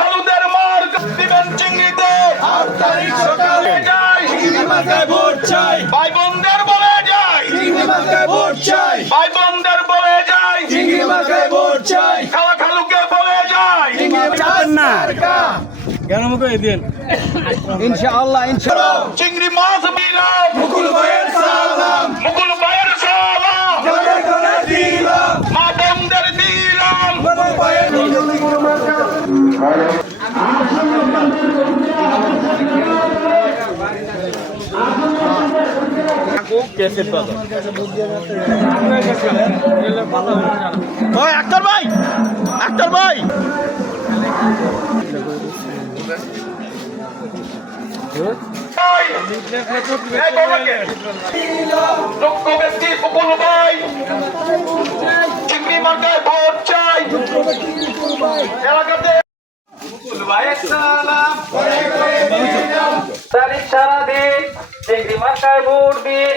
হলুদের দিবেন চিংড়িতে। সকালে ভোট চাই। ভাই বলে ভোট চাই। ভাই বলে চিংড়ি মার্কায় ভোট চাই। খালা খালুকে বলে না। কেন মুখে দিন? ইনশাআল্লাহ ইনশাআল্লাহ। চিংড়ি মাছ বিলাম ওই আক্তার ভাই আক্তার ভাই। এলাকাতে মুকুল ভাইয়ের সালাম। তারিখ সারা দিন চিংড়ি মার্কায় ভোট দিন।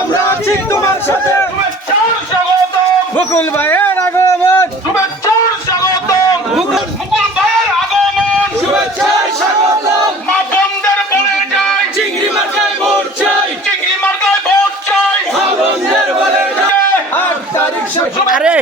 আমরা আছি তোমার সাথে। মুকুল ভাইয়ের আগমন। মুকুল ভাইয়ের আরে